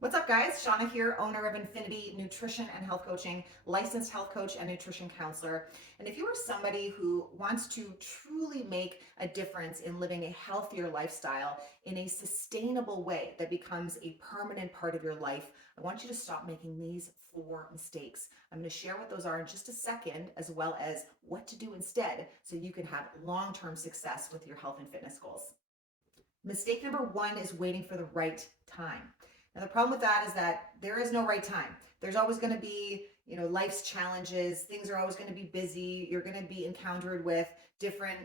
What's up, guys? Shauna here, owner of Infinity Nutrition and Health Coaching, licensed health coach and nutrition counselor. And if you are somebody who wants to truly make a difference in living a healthier lifestyle in a sustainable way that becomes a permanent part of your life, I want you to stop making these 4 mistakes. I'm going to share what those are in just a second, as well as what to do instead so you can have long term success with your health and fitness goals. Mistake number one is waiting for the right time. Now, the problem with that is that there is no right time. There's always going to be, life's challenges. Things are always going to be busy. You're going to be encountered with different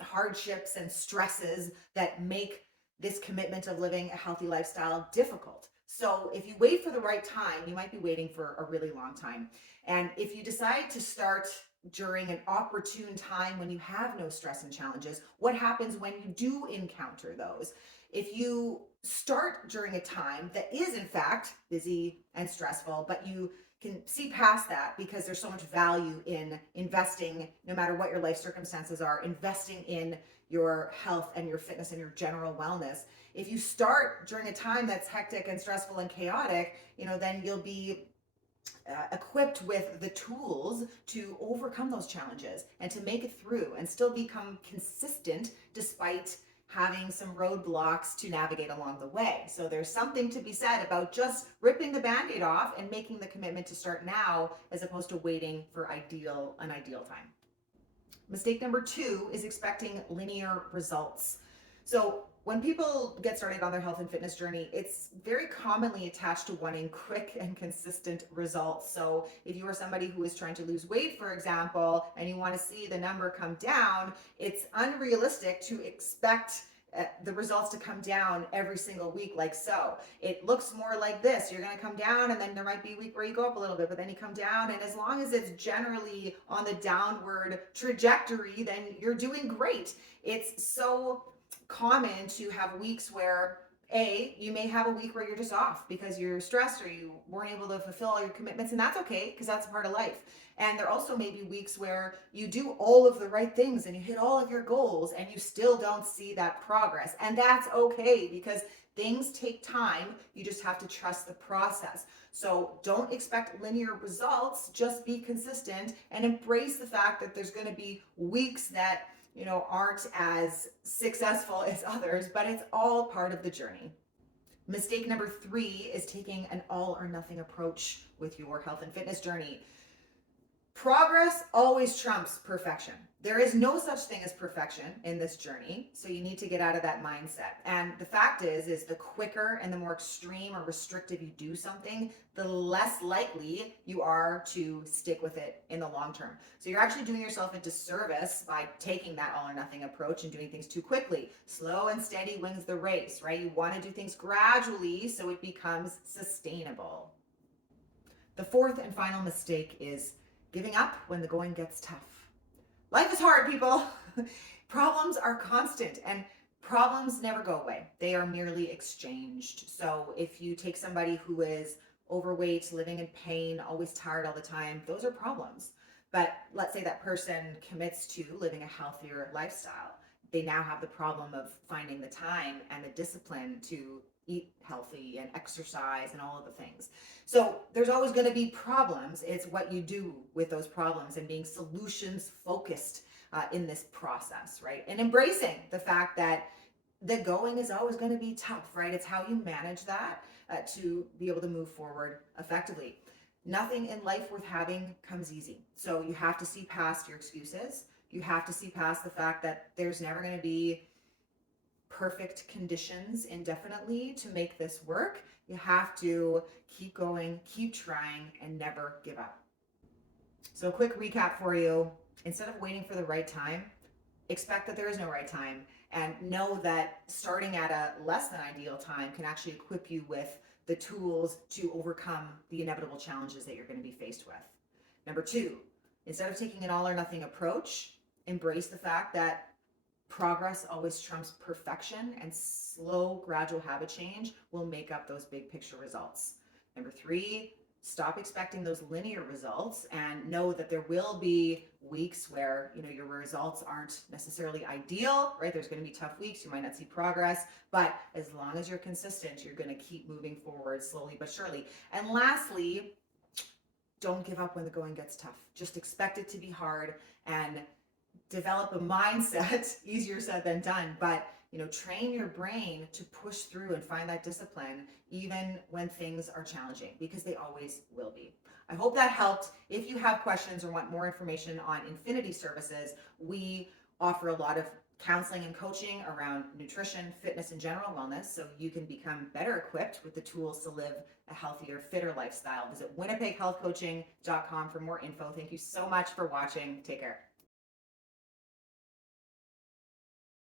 hardships and stresses that make this commitment of living a healthy lifestyle difficult. So, if you wait for the right time, you might be waiting for a really long time. And if you decide to start during an opportune time when you have no stress and challenges, what happens when you do encounter those? If you start during a time that is in fact busy and stressful, but you can see past that because there's so much value in investing, no matter what your life circumstances are, investing in your health and your fitness and your general wellness. If you start during a time that's hectic and stressful and chaotic, then you'll be equipped with the tools to overcome those challenges and to make it through and still become consistent despite having some roadblocks to navigate along the way. So there's something to be said about just ripping the band-aid off and making the commitment to start now as opposed to waiting for an ideal time. Mistake number two is expecting linear results. So when people get started on their health and fitness journey, it's very commonly attached to wanting quick and consistent results. So if you are somebody who is trying to lose weight, for example, and you want to see the number come down, it's unrealistic to expect the results to come down every single week like so. It looks more like this. You're going to come down, and then there might be a week where you go up a little bit, but then you come down, and as long as it's generally on the downward trajectory, then you're doing great. It's so common to have weeks where you may have a week where you're just off because you're stressed or you weren't able to fulfill all your commitments, and that's okay because that's a part of life. And there also may be weeks where you do all of the right things and you hit all of your goals and you still don't see that progress. And that's okay because things take time. You just have to trust the process. So don't expect linear results, just be consistent and embrace the fact that there's going to be weeks that aren't as successful as others, but it's all part of the journey. Mistake number three is taking an all or nothing approach with your health and fitness journey. Progress always trumps perfection. There is no such thing as perfection in this journey, so you need to get out of that mindset. And the fact is the quicker and the more extreme or restrictive you do something, the less likely you are to stick with it in the long term. So you're actually doing yourself a disservice by taking that all or nothing approach and doing things too quickly. Slow and steady wins the race, right? You want to do things gradually so it becomes sustainable. The fourth and final mistake is giving up when the going gets tough. Life is hard, people. Problems are constant and problems never go away. They are merely exchanged. So if you take somebody who is overweight, living in pain, always tired all the time, those are problems. But let's say that person commits to living a healthier lifestyle. They now have the problem of finding the time and the discipline to eat healthy and exercise and all of the things. So there's always going to be problems. It's what you do with those problems and being solutions focused in this process, right? And embracing the fact that the going is always going to be tough, right? It's how you manage that to be able to move forward effectively. Nothing in life worth having comes easy. So you have to see past your excuses. You have to see past the fact that there's never going to be perfect conditions indefinitely to make this work. You have to keep going, keep trying, and never give up. So, a quick recap for you: instead of waiting for the right time, expect that there is no right time, and know that starting at a less than ideal time can actually equip you with the tools to overcome the inevitable challenges that you're going to be faced with. Number two, instead of taking an all or nothing approach, embrace the fact that progress always trumps perfection, and slow, gradual habit change will make up those big picture results. Number three, stop expecting those linear results and know that there will be weeks where your results aren't necessarily ideal, right? There's going to be tough weeks, you might not see progress, but as long as you're consistent, you're going to keep moving forward slowly but surely. And lastly, don't give up when the going gets tough. Just expect it to be hard and develop a mindset. Easier said than done, but train your brain to push through and find that discipline even when things are challenging, because they always will be. I hope that helped. If you have questions or want more information on Infinity services, we offer a lot of counseling and coaching around nutrition, fitness, and general wellness, so you can become better equipped with the tools to live a healthier, fitter lifestyle. Visit winnipeghealthcoaching.com for more info. Thank you so much for watching. Take care.